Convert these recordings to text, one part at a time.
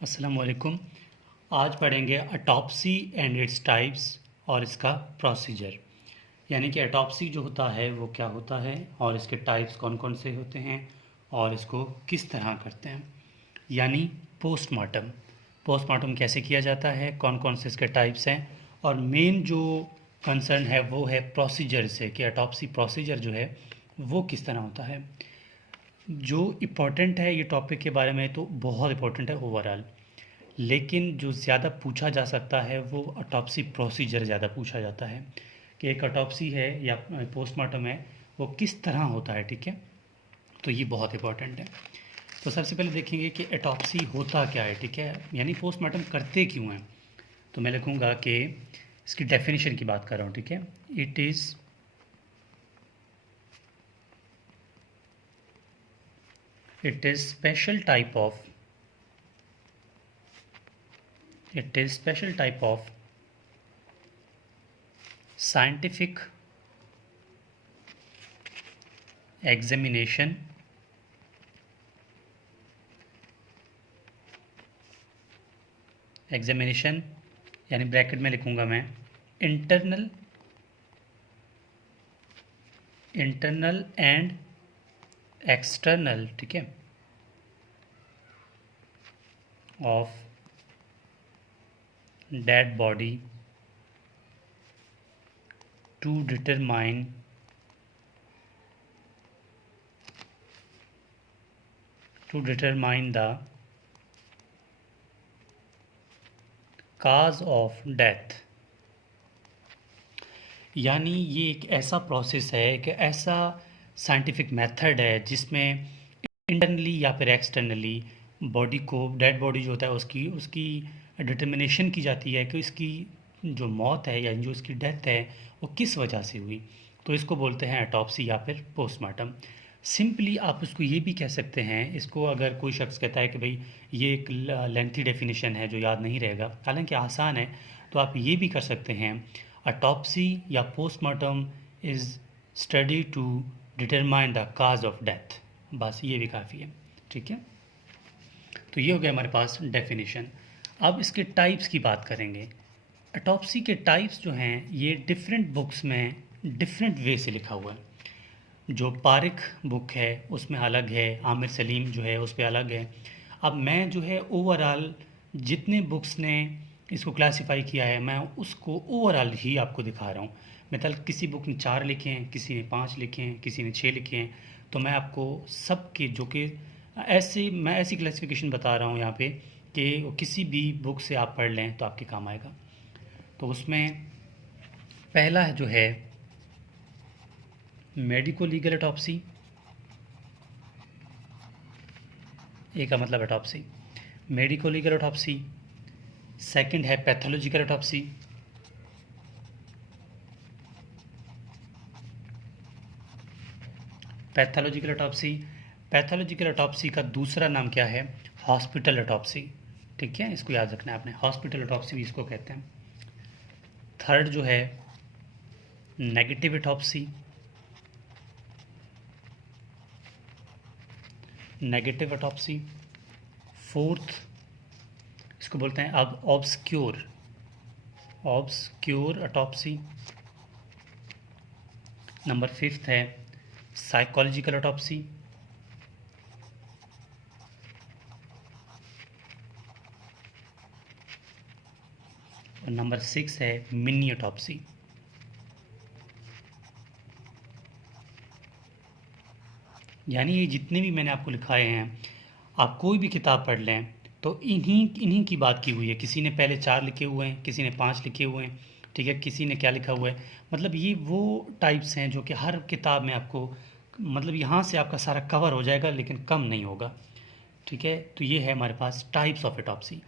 अस्सलाम वालेकुम। आज पढ़ेंगे अटॉप्सी एंड इट्स टाइप्स और इसका प्रोसीजर। यानी कि अटॉप्सी जो होता है वो क्या होता है और इसके टाइप्स कौन कौन से होते हैं और इसको किस तरह करते हैं। यानी पोस्टमार्टम। पोस्टमार्टम कैसे किया जाता है, कौन कौन से इसके टाइप्स हैं, और मेन जो कंसर्न है वो है प्रोसीजर से कि अटॉप्सी प्रोसीजर जो है वो किस तरह होता है। जो इम्पोर्टेंट है ये टॉपिक के बारे में तो बहुत इम्पोर्टेंट है ओवरऑल, लेकिन जो ज़्यादा पूछा जा सकता है वो ऑटोप्सी प्रोसीजर ज़्यादा पूछा जाता है कि एक ऑटोप्सी है या पोस्टमार्टम है वो किस तरह होता है। ठीक है, तो ये बहुत इंपॉर्टेंट है। तो सबसे पहले देखेंगे कि ऑटोप्सी होता क्या है। ठीक है, यानी पोस्टमार्टम करते क्यों हैं। तो मैं लिखूँगा कि इसकी डेफिनेशन की बात कर रहा हूँ। ठीक है, it is special type of scientific examination यानी ब्रैकेट में लिखूंगा मैं इंटरनल एंड एक्सटर्नल, ठीक है, of dead body to determine the cause of death। यानी ये एक ऐसा प्रोसेस है, एक ऐसा साइंटिफिक मेथड है जिसमें इंटरनली या फिर एक्सटर्नली बॉडी को, डेड बॉडी जो होता है उसकी डिटर्मिनेशन की जाती है कि इसकी जो मौत है या जो इसकी डेथ है वो किस वजह से हुई। तो इसको बोलते हैं ऑटोप्सी या फिर पोस्टमार्टम। सिंपली आप उसको ये भी कह सकते हैं, इसको अगर कोई शख्स कहता है कि भाई ये एक लेंथी डेफिनेशन है जो याद नहीं रहेगा, हालांकि आसान है, तो आप ये भी कर सकते हैं ऑटोप्सी या postmortem is study to determine the cause of death. बस ये भी काफ़ी है। ठीक है, तो ये हो गया हमारे पास डेफिनेशन। अब इसके टाइप्स की बात करेंगे। ऑटोप्सी के टाइप्स जो हैं ये डिफरेंट बुक्स में डिफरेंट वे से लिखा हुआ है। जो पारिक बुक है उसमें अलग है, आमिर सलीम जो है उस पर अलग है। अब मैं जो है ओवरऑल जितने बुक्स ने इसको क्लासिफाई किया है मैं उसको ओवरऑल ही आपको दिखा रहा हूँ। मतलब किसी बुक ने 4 लिखे हैं, किसी ने 5 लिखे हैं, किसी ने 6 लिखे हैं, तो मैं आपको सब के जो कि मैं ऐसी क्लासिफिकेशन बता रहा हूँ यहाँ पे कि किसी भी बुक से आप पढ़ लें तो आपके काम आएगा। तो उसमें पहला जो है मेडिको लीगल ऑटोप्सी, एक का मतलब autopsy medico legal autopsy. Second है पैथोलॉजिकल ऑटोप्सी। पैथोलॉजिकल ऑटोप्सी का दूसरा नाम क्या है, हॉस्पिटल ऑटोप्सी। ठीक है, इसको याद रखना है आपने, हॉस्पिटल ऑटोप्सी भी इसको कहते हैं। थर्ड जो है नेगेटिव ऑटोप्सी, फोर्थ इसको बोलते हैं अब ऑब्सक्योर ऑटोप्सी। नंबर 5 है साइकोलॉजिकल ऑटोप्सी। और नंबर 6 है मिनी ऑटोप्सी। यानी ये जितने भी मैंने आपको लिखाए हैं, आप कोई भी किताब पढ़ लें तो इन्हीं की बात की हुई है। किसी ने पहले 4 लिखे हुए हैं, किसी ने 5 लिखे हुए हैं, ठीक है, किसी ने क्या लिखा हुआ है। मतलब ये वो टाइप्स हैं जो कि हर किताब में आपको, मतलब यहाँ से आपका सारा कवर हो जाएगा लेकिन कम नहीं होगा। ठीक है, तो ये है हमारे पास टाइप्स ऑफ ऑटोप्सी।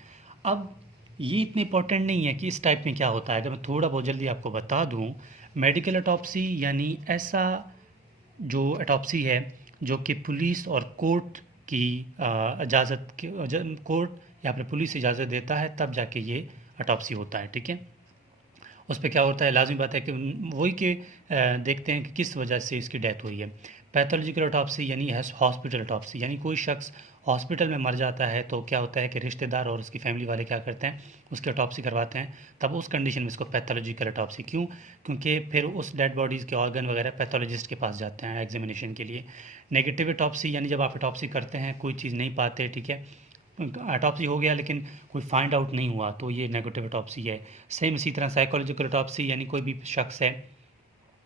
अब ये इतने इंपॉर्टेंट नहीं है कि इस टाइप में क्या होता है, अगर मैं थोड़ा बहुत जल्दी आपको बता दूँ। मेडिकल ऑटोप्सी यानी ऐसा जो ऑटोप्सी है जो कि पुलिस और कोर्ट की इजाज़त कोर्ट या फिर पुलिस इजाज़त देता है तब जाके ये ऑटोप्सी होता है। ठीक है, उस पर क्या होता है, लाजमी बात है कि वही के देखते हैं कि किस वजह से इसकी डेथ हुई है। पैथोलॉजिकल ऑटोप्सी यानी हॉस्पिटल ऑटोप्सी, यानी कोई शख्स हॉस्पिटल में मर जाता है तो क्या होता है कि रिश्तेदार और उसकी फैमिली वाले क्या करते हैं, उसकी ऑटोप्सी करवाते हैं। तब उस कंडीशन में इसको पैथोलॉजिकल ऑटोप्सी, क्यों? क्योंकि फिर उस डेड बॉडीज़ के ऑर्गन वगैरह पैथोलॉजिस्ट के पास जाते हैं एग्जामिनेशन के लिए। नेगेटिव ऑटोप्सी यानी जब आप ऑटोप्सी करते हैं कोई चीज़ नहीं पाते, ठीक है, ऑटोप्सी हो गया लेकिन कोई फाइंड आउट नहीं हुआ, तो ये नेगेटिव ऑटोप्सी है। सेम इसी तरह साइकोलॉजिकल ऑटोप्सी यानी कोई भी शख्स है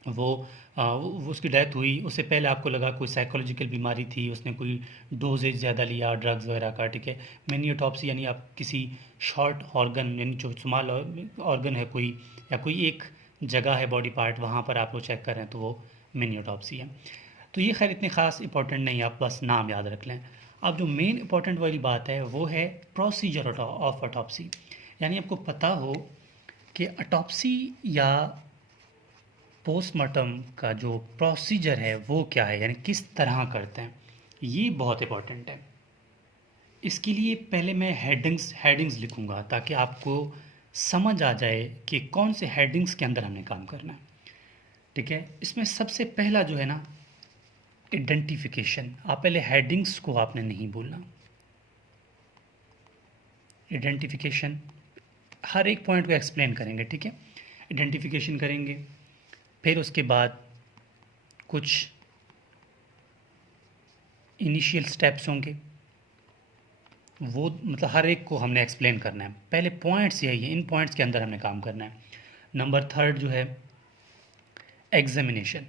वो उसकी डेथ हुई, उससे पहले आपको लगा कोई साइकोलॉजिकल बीमारी थी, उसने कोई डोजेज ज़्यादा लिया ड्रग्स वगैरह का, ठीक है। मिनी ऑटोप्सी यानी आप किसी शॉर्ट ऑर्गन यानी जो स्मॉल ऑर्गन है कोई, या कोई एक जगह है बॉडी पार्ट वहाँ पर आप वो चेक कर रहे हैं, तो वो मिनी ऑटोप्सी है। तो ये खैर इतनी ख़ास इंपॉर्टेंट नहीं है, आप बस नाम याद रख लें। अब जो मेन इंपॉर्टेंट वाली बात है वो है प्रोसीजर ऑफ ऑटोप्सी, यानी आपको पता हो कि ऑटोप्सी या पोस्टमार्टम का जो प्रोसीजर है वो क्या है, यानी किस तरह करते हैं, ये बहुत इंपॉर्टेंट है। इसके लिए पहले मैं हेडिंग्स लिखूंगा ताकि आपको समझ आ जाए कि कौन से हेडिंग्स के अंदर हमने काम करना है, ठीक है। इसमें सबसे पहला जो है ना, आइडेंटिफिकेशन। आप पहले हेडिंग्स को आपने नहीं बोलना, आइडेंटिफिकेशन हर एक पॉइंट को एक्सप्लेन करेंगे, ठीक है। आइडेंटिफिकेशन करेंगे, फिर उसके बाद कुछ इनिशियल स्टेप्स होंगे, वो मतलब हर एक को हमने एक्सप्लेन करना है। पहले पॉइंट्स यही है, इन पॉइंट्स के अंदर हमने काम करना है। नंबर थर्ड जो है एग्जामिनेशन,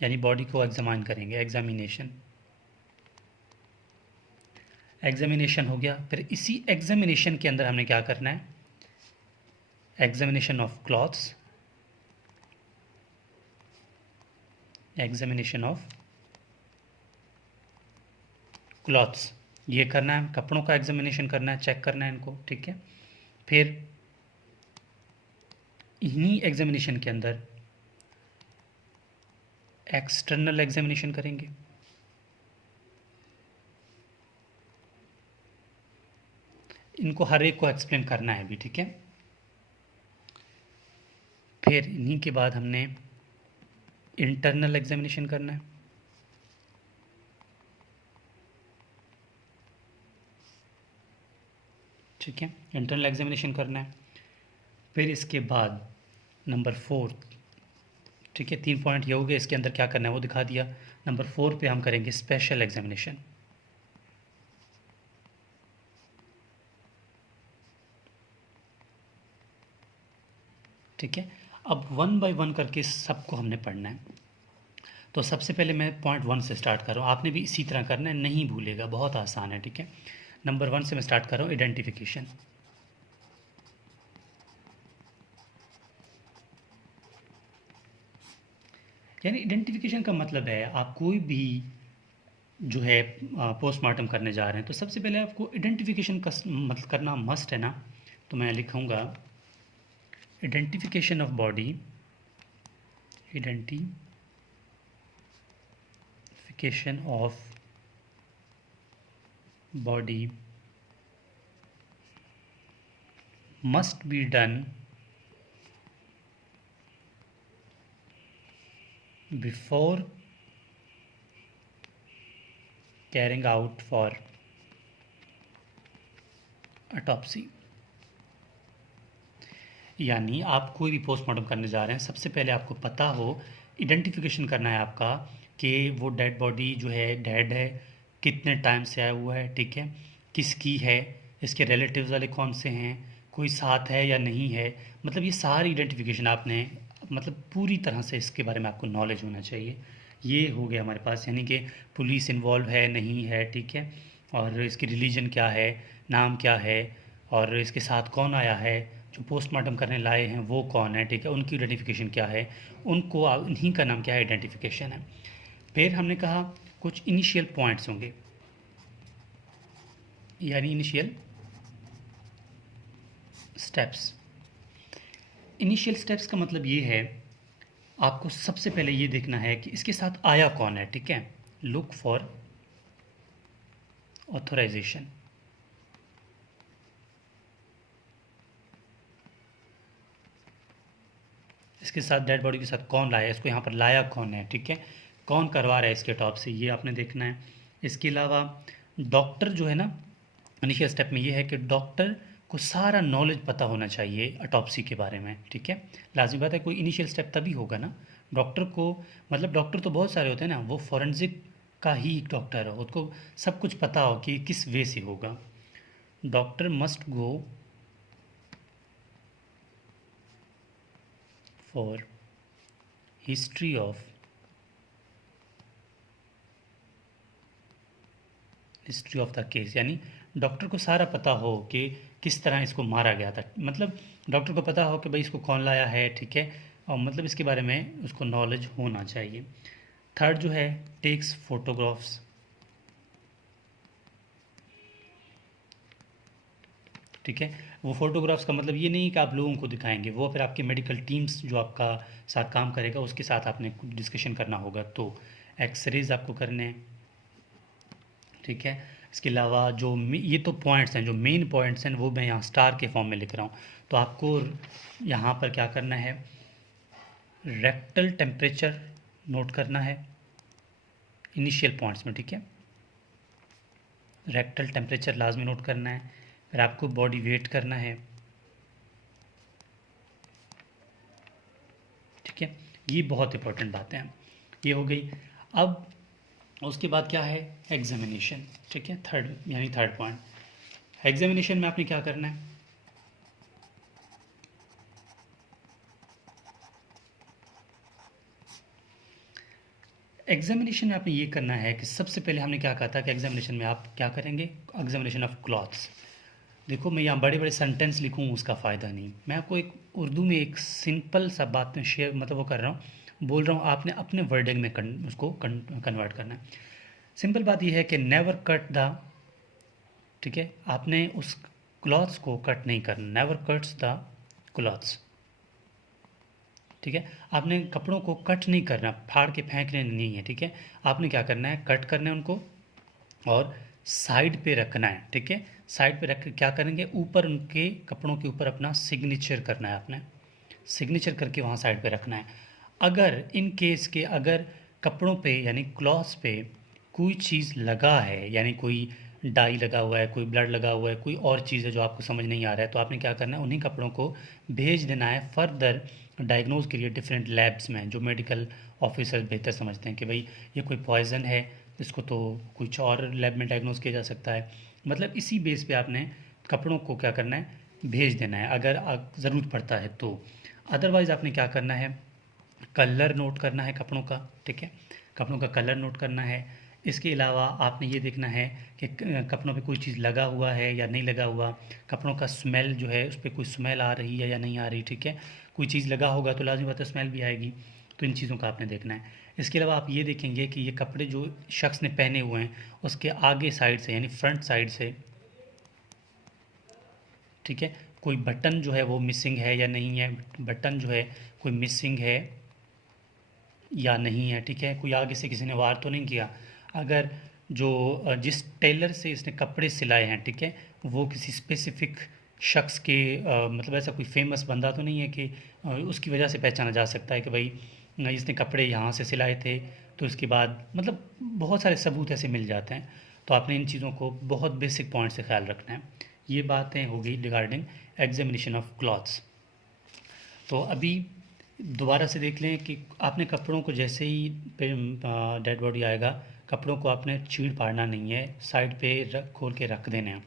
यानी बॉडी को एग्जामिन करेंगे, एग्जामिनेशन हो गया। फिर इसी एग्जामिनेशन के अंदर हमने क्या करना है, examination of clothes, examination of clothes, ये करना है, कपड़ों का एग्जामिनेशन करना है, चेक करना है इनको, ठीक है। फिर इन्हीं एग्जामिनेशन के अंदर एक्सटर्नल एग्जामिनेशन करेंगे, इनको हर एक को एक्सप्लेन करना है भी, ठीक है। फिर इन्हीं के बाद हमने इंटरनल एग्जामिनेशन करना है, ठीक है, इंटरनल एग्जामिनेशन करना है। फिर इसके बाद नंबर 4, ठीक है, 3 पॉइंट ये हो गए, इसके अंदर क्या करना है वो दिखा दिया। नंबर 4 पे हम करेंगे स्पेशल एग्जामिनेशन, ठीक है। अब 1 बाय 1 करके सबको हमने पढ़ना है। तो सबसे पहले मैं पॉइंट 1 से स्टार्ट कर रहा हूँ, आपने भी इसी तरह करना है, नहीं भूलेगा, बहुत आसान है, ठीक है। नंबर 1 से मैं स्टार्ट कर रहा हूँ, आइडेंटिफिकेशन। यानी आइडेंटिफिकेशन का मतलब है आप कोई भी जो है पोस्टमार्टम करने जा रहे हैं तो सबसे पहले आपको आइडेंटिफिकेशन का मतलब करना मस्ट है ना। तो मैं लिखूँगा identification of body, identification of body must be done before carrying out for autopsy। यानी आप कोई भी पोस्टमार्टम करने जा रहे हैं, सबसे पहले आपको पता हो, आइडेंटिफिकेशन करना है आपका कि वो डेड बॉडी जो है डेड है, कितने टाइम से आया हुआ है, ठीक है, किसकी है, इसके रिलेटिव्स वाले कौन से हैं, कोई साथ है या नहीं है, मतलब ये सारी आइडेंटिफिकेशन आपने मतलब पूरी तरह से इसके बारे में आपको नॉलेज होना चाहिए। ये हो गया हमारे पास, यानी कि पुलिस इन्वॉल्व है नहीं है, ठीक है, और इसकी रिलीजन क्या है, नाम क्या है, और इसके साथ कौन आया है, जो पोस्टमार्टम करने लाए हैं वो कौन है, ठीक है, उनकी आइडेंटिफिकेशन क्या है, उनको उन्हीं का नाम क्या है, आइडेंटिफिकेशन है। फिर हमने कहा कुछ इनिशियल पॉइंट्स होंगे, यानी इनिशियल स्टेप्स। इनिशियल स्टेप्स का मतलब ये है आपको सबसे पहले ये देखना है कि इसके साथ आया कौन है, ठीक है, लुक फॉर ऑथराइजेशन। इसके साथ डेड बॉडी के साथ कौन लाया है, इसको यहाँ पर लाया कौन है, ठीक है, कौन करवा रहा है इसके टॉप से, ये आपने देखना है। इसके अलावा डॉक्टर जो है ना, इनिशियल स्टेप में ये है कि डॉक्टर को सारा नॉलेज पता होना चाहिए ऑटोप्सी के बारे में, ठीक है। लाजमी बात है, कोई इनिशियल स्टेप तभी होगा ना डॉक्टर को, मतलब डॉक्टर तो बहुत सारे होते हैं ना, वो फॉरेंसिक का ही एक डॉक्टर है, उसको सब कुछ पता हो कि किस वे से होगा। Doctor must go for history of the case, यानी डॉक्टर को सारा पता हो कि किस तरह इसको मारा गया था, मतलब डॉक्टर को पता हो कि भाई इसको कौन लाया है, ठीक है, और मतलब इसके बारे में उसको नॉलेज होना चाहिए। थर्ड जो है, टेक्स फोटोग्राफ्स, ठीक है। वो फोटोग्राफ्स का मतलब ये नहीं कि आप लोगों को दिखाएंगे, वो फिर आपके मेडिकल टीम्स जो आपका साथ काम करेगा उसके साथ आपने डिस्कशन करना होगा। तो एक्सरेज आपको करने हैं, ठीक है। इसके अलावा जो ये तो पॉइंट्स हैं, जो मेन पॉइंट्स हैं वो मैं यहाँ स्टार के फॉर्म में लिख रहा हूँ। तो आपको यहाँ पर क्या करना है, रेक्टल टेम्परेचर नोट करना है इनिशियल पॉइंट्स में, ठीक है। रेक्टल टेम्परेचर लाजमी नोट करना है। फिर आपको बॉडी वेट करना है, ठीक है। ये बहुत इंपॉर्टेंट बातें हैं, ये हो गई। अब उसके बाद क्या है, एग्जामिनेशन, ठीक है। थर्ड पॉइंट, एग्जामिनेशन में आपने क्या करना है, एग्जामिनेशन में आपने ये करना है कि सबसे पहले हमने क्या कहा था कि एग्जामिनेशन में आप क्या करेंगे, एग्जामिनेशन ऑफ क्लॉथ्स। देखो मैं यहाँ बड़े बड़े सेंटेंस लिखूँ उसका फ़ायदा नहीं, मैं आपको एक उर्दू में एक सिंपल सा बात में शेयर मतलब वो कर रहा हूँ, बोल रहा हूँ, आपने अपने वर्डिंग में उसको कन्वर्ट करना है। सिंपल बात यह है कि नेवर कट द, ठीक है, आपने उस क्लॉथ्स को कट नहीं करना, नेवर कट्स द क्लॉथ्स, ठीक है। आपने कपड़ों को कट नहीं करना, फाड़ के फेंकने नहीं है, ठीक है। आपने क्या करना है, कट करना है उनको और साइड पे रखना है, ठीक है। साइड पे रख के क्या करेंगे, ऊपर उनके कपड़ों के ऊपर अपना सिग्नेचर करना है, आपने सिग्नेचर करके वहाँ साइड पे रखना है। अगर इन केस के अगर कपड़ों पे यानी क्लॉथ्स पे कोई चीज़ लगा है, यानी कोई डाई लगा हुआ है, कोई ब्लड लगा हुआ है, कोई और चीज़ है जो आपको समझ नहीं आ रहा है, तो आपने क्या करना है, उन्हीं कपड़ों को भेज देना है फर्दर डायग्नोज के लिए डिफरेंट लैब्स में, जो मेडिकल ऑफिसर्स बेहतर समझते हैं कि भाई ये कोई पॉइजन है, इसको तो कुछ और लैब में डायग्नोज किया जा सकता है। मतलब इसी बेस पे आपने कपड़ों को क्या करना है, भेज देना है अगर ज़रूरत पड़ता है तो। अदरवाइज़ आपने क्या करना है, कलर नोट करना है कपड़ों का, ठीक है, कपड़ों का कलर नोट करना है। इसके अलावा आपने ये देखना है कि कपड़ों पे कोई चीज़ लगा हुआ है या नहीं लगा हुआ, कपड़ों का स्मेल जो है उस पर कोई स्मेल आ रही है या नहीं आ रही, ठीक है। कोई चीज़ लगा होगा तो लाजमी बात है स्मेल भी आएगी, तो इन चीज़ों का आपने देखना है। इसके अलावा आप ये देखेंगे कि ये कपड़े जो शख्स ने पहने हुए हैं उसके आगे साइड से यानी फ्रंट साइड से, ठीक है, कोई बटन जो है वो मिसिंग है या नहीं है, बटन जो है कोई मिसिंग है या नहीं है, ठीक है, कोई आगे से किसी ने वार तो नहीं किया। अगर जो जिस टेलर से इसने कपड़े सिलाए हैं, ठीक है, वो किसी स्पेसिफिक शख्स के मतलब ऐसा कोई फेमस बंदा तो नहीं है कि उसकी वजह से पहचाना जा सकता है कि भाई इसने कपड़े यहाँ से सिलाए थे, तो उसके बाद मतलब बहुत सारे सबूत ऐसे मिल जाते हैं। तो आपने इन चीज़ों को बहुत बेसिक पॉइंट से ख्याल रखना है। ये बातें हो गई रिगार्डिंग एग्जामिनेशन ऑफ क्लॉथ्स। तो अभी दोबारा से देख लें कि आपने कपड़ों को जैसे ही डेड बॉडी आएगा, कपड़ों को आपने चीड़ पाड़ना नहीं है, साइड पे खोल के रख देना है।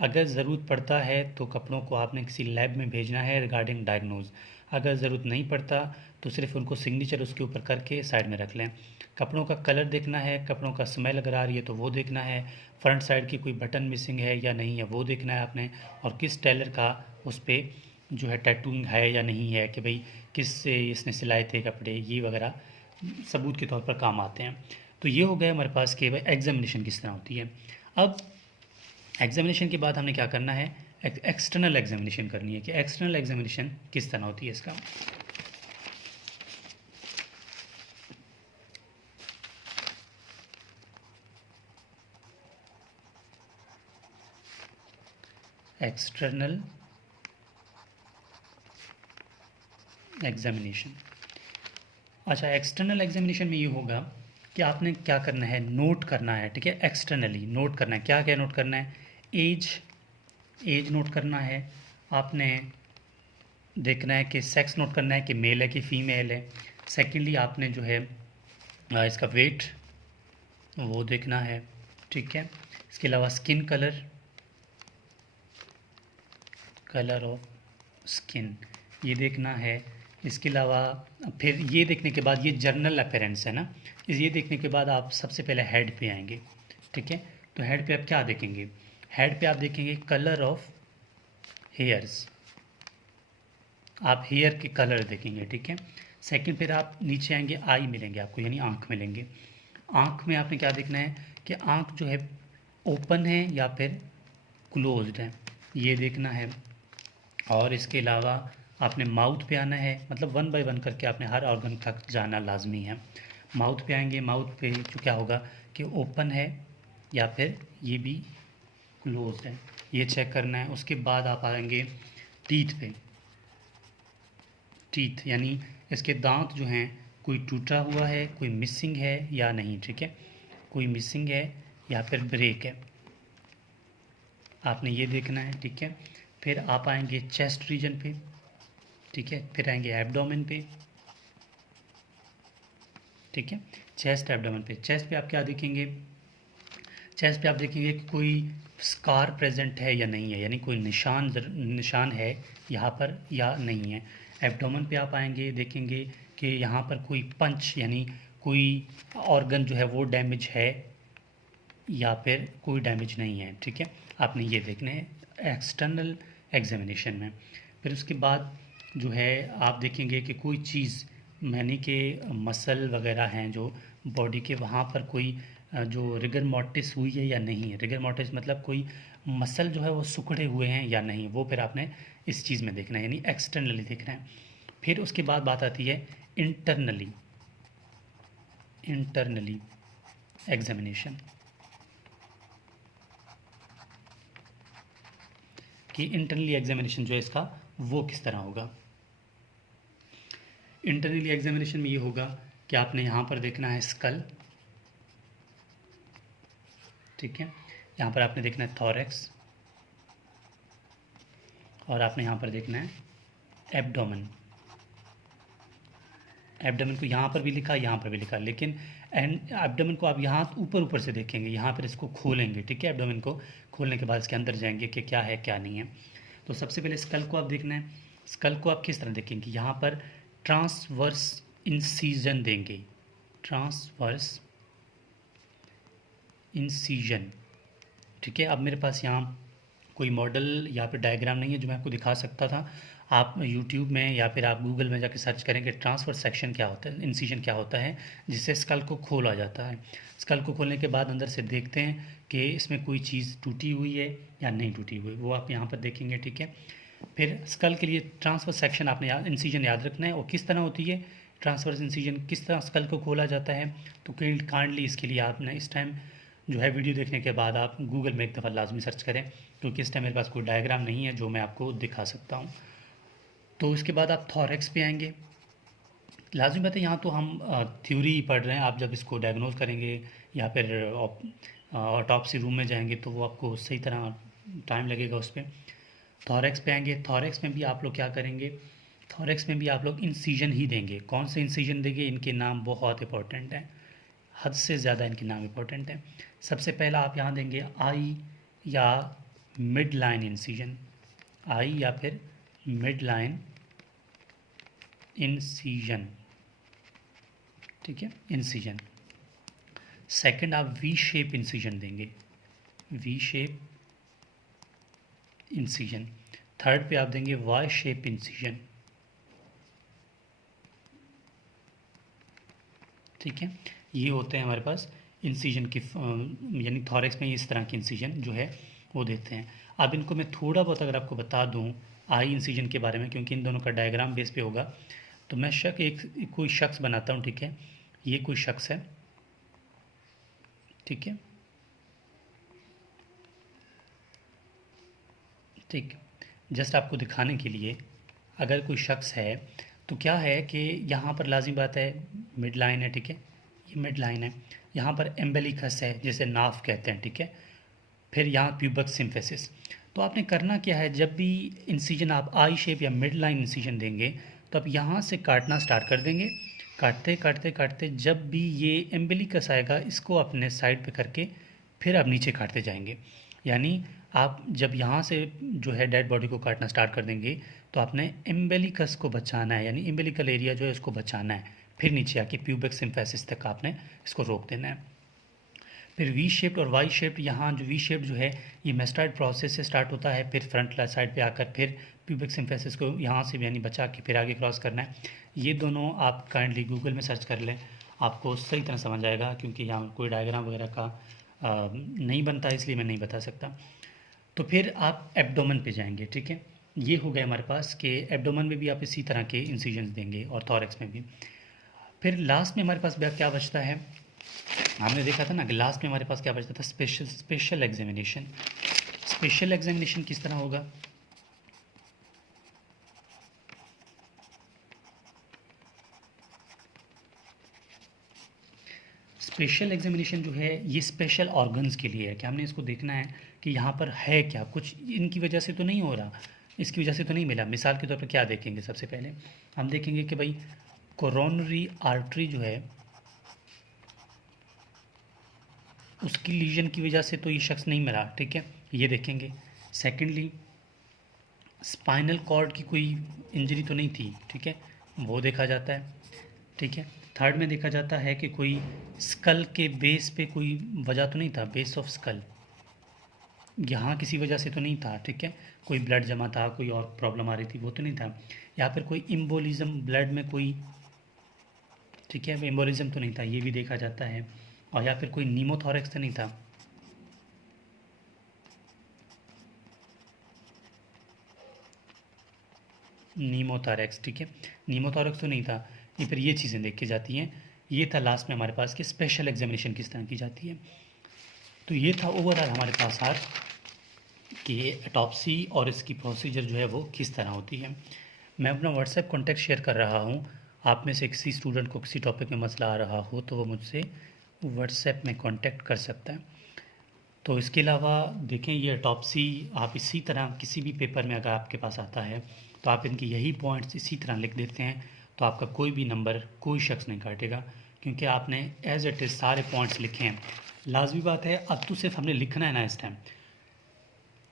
अगर ज़रूरत पड़ता है तो कपड़ों को आपने किसी लैब में भेजना है रिगार्डिंग डायग्नोज। अगर ज़रूरत नहीं पड़ता तो सिर्फ उनको सिग्नेचर उसके ऊपर करके साइड में रख लें। कपड़ों का कलर देखना है, कपड़ों का स्मेल अगर आ रही है तो वो देखना है, फ्रंट साइड की कोई बटन मिसिंग है या नहीं है वो देखना है आपने, और किस टेलर का उस पर जो है टैटूइंग है या नहीं है, कि भाई किस से इसने सिलाए थे कपड़े, ये वगैरह सबूत के तौर पर काम आते हैं। तो ये हो गया हमारे पास कि भाई एग्जामिनेशन किस तरह होती है। अब एग्जामिनेशन के बाद हमने क्या करना है, एक्सटर्नल एग्जामिनेशन करनी है कि एक्सटर्नल एग्जामिनेशन किस तरह होती है इसका। एक्सटर्नल एग्जामिनेशन, अच्छा एक्सटर्नल एग्जामिनेशन में ये होगा कि आपने क्या करना है, नोट करना है, ठीक है, एक्सटर्नली नोट करना है। क्या क्या नोट करना है? एज, एज नोट करना है। आपने देखना है कि सेक्स नोट करना है कि मेल है कि फीमेल है। सेकेंडली आपने जो है इसका वेट वो देखना है, ठीक है। इसके अलावा skin colour, colour of skin ये देखना है। इसके अलावा फिर ये देखने के बाद, ये जर्नल अपीयरेंस है ना, ये देखने के बाद आप सबसे पहले हेड पे आएंगे, ठीक है। तो हेड पे आप क्या देखेंगे? हेड पे आप देखेंगे कलर ऑफ हेयर्स, आप हेयर के कलर देखेंगे, ठीक है। सेकंड फिर आप नीचे आएंगे, आई मिलेंगे आपको, यानी आँख मिलेंगे। आँख में आपने क्या देखना है कि आँख जो है ओपन है या फिर क्लोज्ड है, ये देखना है। और इसके अलावा आपने माउथ पे आना है, मतलब वन बाय वन करके आपने हर ऑर्गन तक जाना लाजमी है। माउथ पे आएंगे, माउथ पे जो क्या होगा कि ओपन है या फिर ये भी क्लोज्ड है, ये चेक करना है। उसके बाद आप आएंगे टीथ पे, टीथ यानी इसके दांत जो हैं कोई टूटा हुआ है, कोई मिसिंग है या नहीं, ठीक है, कोई मिसिंग है या फिर ब्रेक है, आपने ये देखना है, ठीक है। फिर आप आएंगे चेस्ट रीजन पे, ठीक है, फिर आएंगे एब्डोमेन पे, ठीक है। चेस्ट एब्डोमेन पे, चेस्ट पे आप क्या देखेंगे? चेस्ट पे आप देखेंगे कि कोई स्कार प्रेजेंट है या नहीं है, यानी कोई निशान है यहाँ पर या नहीं है। एब्डोमेन पे आप आएंगे, देखेंगे कि यहाँ पर कोई पंच यानी कोई ऑर्गन जो है वो डैमेज है या फिर कोई डैमेज नहीं है, ठीक है। आपने ये देखना है एक्सटर्नल एग्जामिनेशन में। फिर उसके बाद जो है आप देखेंगे कि कोई चीज़ यानी कि मसल वगैरह हैं जो बॉडी के, वहाँ पर कोई जो रिगर मोर्टिस हुई है या नहीं है। रिगर मोर्टिस मतलब कोई मसल जो है वो सिकुड़े हुए हैं या नहीं, वो फिर आपने इस चीज़ में देखना है, यानी एक्सटर्नली देखना है। फिर उसके बाद बात आती है इंटरनली, इंटरनली एग्जामिनेशन, कि इंटरनली एग्जामिनेशन जो है इसका वो किस तरह होगा। इंटरनली एग्जामिनेशन में ये होगा कि आपने यहाँ पर देखना है स्कल, ठीक है, यहाँ पर आपने देखना है थॉरेक्स, और आपने यहाँ पर देखना है एब्डोमेन। एब्डोमेन को यहाँ पर भी लिखा, यहाँ पर भी लिखा, लेकिन एब्डोमेन को आप यहाँ ऊपर ऊपर से देखेंगे, यहाँ पर इसको खोलेंगे, ठीक है। एब्डोमेन को खोलने के बाद इसके अंदर जाएंगे कि क्या है क्या नहीं है। तो सबसे पहले स्कल को आप देखना है। स्कल को आप किस तरह देखेंगे? यहाँ पर ट्रांसवर्स इंसीजन देंगे, ट्रांसवर्स इंसीजन, ठीक है। अब मेरे पास यहाँ कोई मॉडल या फिर डायग्राम नहीं है जो मैं आपको दिखा सकता था। आप यूट्यूब में या फिर आप गूगल में जाकर सर्च करेंगे ट्रांसफर सेक्शन क्या होता है, इंसीजन क्या होता है, जिससे स्कल को खोला जाता है। स्कल को खोलने के बाद अंदर से देखते हैं कि इसमें कोई चीज़ टूटी हुई है या नहीं टूटी हुई, वो आप यहाँ पर देखेंगे, ठीक है। फिर स्कल के लिए ट्रांसफर सेक्शन आपने इंसीजन याद रखना है, और किस तरह होती है ट्रांसफर इंसीजन, किस तरह स्कल को खोला जाता है। तो काइंडली इसके लिए आपने इस टाइम जो है वीडियो देखने के बाद आप गूगल में एक दफ़ा लाजमी सर्च करें, क्योंकि इस टाइम मेरे पास कोई डायग्राम नहीं है जो मैं आपको दिखा सकता हूँ। तो इसके बाद आप थॉरेक्स पे आएंगे। लाजमी बात है, यहाँ तो हम थ्योरी पढ़ रहे हैं, आप जब इसको डायग्नोज करेंगे या फिर ऑटोप्सी रूम में जाएंगे तो वो आपको सही तरह टाइम लगेगा उस पर। थॉरेक्स पे आएंगे, थॉरेक्स में भी आप लोग क्या करेंगे? थॉरेक्स में भी आप लोग इंसीजन ही देंगे। कौन से इंसीजन देंगे? इनके नाम बहुत इंपॉर्टेंट हैं, हद से ज़्यादा इनके नाम इंपॉर्टेंट हैं। सबसे पहला आप यहाँ देंगे आई या मिड लाइन इंसीजन, आई या फिर मिड लाइन इंसीजन, ठीक है, इंसीजन। सेकंड आप वी शेप इंसीजन देंगे, वी शेप इंसीजन। थर्ड पे आप देंगे वाई शेप इंसीजन, ठीक है। ये होते हैं हमारे पास इंसीजन की, यानी थॉरेक्स में इस तरह की इंसीजन जो है वो देते हैं। अब इनको मैं थोड़ा बहुत अगर आपको बता दूं आई इंसीजन के बारे में, क्योंकि इन दोनों का डायग्राम बेस पे होगा, तो मैं कोई शख्स बनाता हूँ, ठीक है। ये कोई शख्स है, ठीक है, ठीक। जस्ट आपको दिखाने के लिए, अगर कोई शख्स है तो क्या है कि यहाँ पर लाजिम बात है मिड लाइन है, ठीक है, ये मिड लाइन है, यहाँ पर एम्बेलिकस है जिसे नाफ कहते हैं, ठीक है। फिर यहाँ प्यूबक सिम्फेसिस। तो आपने करना क्या है, जब भी इंसिजन आप आई शेप या मिड लाइन इंसिजन देंगे तो आप यहाँ से काटना स्टार्ट कर देंगे, काटते काटते काटते जब भी ये एम्बेलिकस आएगा इसको अपने साइड पे करके फिर आप नीचे काटते जाएंगे। यानी आप जब यहाँ से जो है डेड बॉडी को काटना स्टार्ट कर देंगे तो आपने एम्बेलिकस को बचाना है, यानी एम्बेलिकल एरिया जो है उसको बचाना है, फिर नीचे आके प्यूबिक सिम्फेसिस तक आपने इसको रोक देना है। फिर वी शेप्ड और वाई शेप्ड, यहाँ जो वी शेप जो है ये मेस्टाइड प्रोसेस से स्टार्ट होता है, फिर फ्रंट साइड पे आकर फिर प्यूबिक सिम्फेसिस को यहाँ से यानी बचा के फिर आगे क्रॉस करना है। ये दोनों आप काइंडली गूगल में सर्च कर लें, आपको सही तरह समझ आएगा, क्योंकि यहाँ कोई डायग्राम वगैरह का नहीं बनता इसलिए मैं नहीं बता सकता। तो फिर आप एब्डोमेन पे जाएंगे, ठीक है। ये हो गया हमारे पास कि एब्डोमेन में भी आप इसी तरह के इंसिजन्स देंगे और थॉरेक्स में भी। फिर लास्ट में हमारे पास क्या बचता है, हमने देखा था ना कि लास्ट में हमारे पास क्या बचता था, स्पेशल एग्जामिनेशन। स्पेशल एग्जामिनेशन किस तरह होगा, स्पेशल एग्जामिनेशन जो है ये स्पेशल ऑर्गन्स के लिए है कि हमने इसको देखना है कि यहाँ पर है क्या, कुछ इनकी वजह से तो नहीं हो रहा, इसकी वजह से तो नहीं मिला। मिसाल के तौर पर क्या देखेंगे, सबसे पहले हम देखेंगे कि भाई कोरोनरी आर्टरी जो है उसकी लीजन की वजह से तो ये शख्स नहीं मरा, ठीक है, ये देखेंगे। सेकेंडली स्पाइनल कॉर्ड की कोई इंजरी तो नहीं थी, ठीक है, वो देखा जाता है, ठीक है। थर्ड में देखा जाता है कि कोई स्कल के बेस पे कोई वजह तो नहीं था, बेस ऑफ स्कल यहाँ किसी वजह से तो नहीं था, ठीक है, कोई ब्लड जमा था, कोई और प्रॉब्लम आ रही थी वो तो नहीं था। या फिर कोई इम्बोलिज्म ब्लड में कोई, ठीक है, इम्बोलिज्म तो नहीं था, ये भी देखा जाता है। और या फिर कोई नीमोथोरेक्स तो नहीं था, नीमोथोरेक्स, ठीक है, नीमोथोरेक्स तो नहीं था। ये फिर ये चीज़ें देखी जाती हैं। ये था लास्ट में हमारे पास कि स्पेशल एग्जामिनेशन किस तरह की जाती है। तो ये था ओवरऑल हमारे पास आज कि ऑटोप्सी और इसकी प्रोसीजर जो है वो किस तरह होती है। मैं अपना व्हाट्सएप कॉन्टैक्ट शेयर कर रहा हूँ, आप में से किसी स्टूडेंट को किसी टॉपिक में मसला आ रहा हो तो वो मुझसे व्हाट्सएप में कांटेक्ट कर सकता है। तो इसके अलावा देखें ये ऑटोप्सी आप इसी तरह किसी भी पेपर में अगर आपके पास आता है तो आप इनके यही पॉइंट्स इसी तरह लिख देते हैं तो आपका कोई भी नंबर कोई शख्स नहीं काटेगा, क्योंकि आपने एज इट इज़ सारे पॉइंट्स लिखे हैं। लाजमी बात है, अब तो सिर्फ हमने लिखना है ना इस टाइम।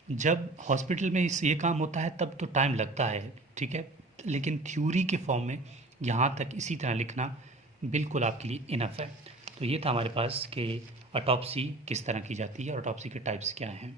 जब हॉस्पिटल में ये काम होता है तब तो टाइम लगता है, ठीक है, लेकिन थ्योरी के फॉर्म में यहाँ तक इसी तरह लिखना बिल्कुल आपके लिए इनफ है। तो ये था हमारे पास कि ऑटोप्सी किस तरह की जाती है और ऑटोप्सी के टाइप्स क्या हैं।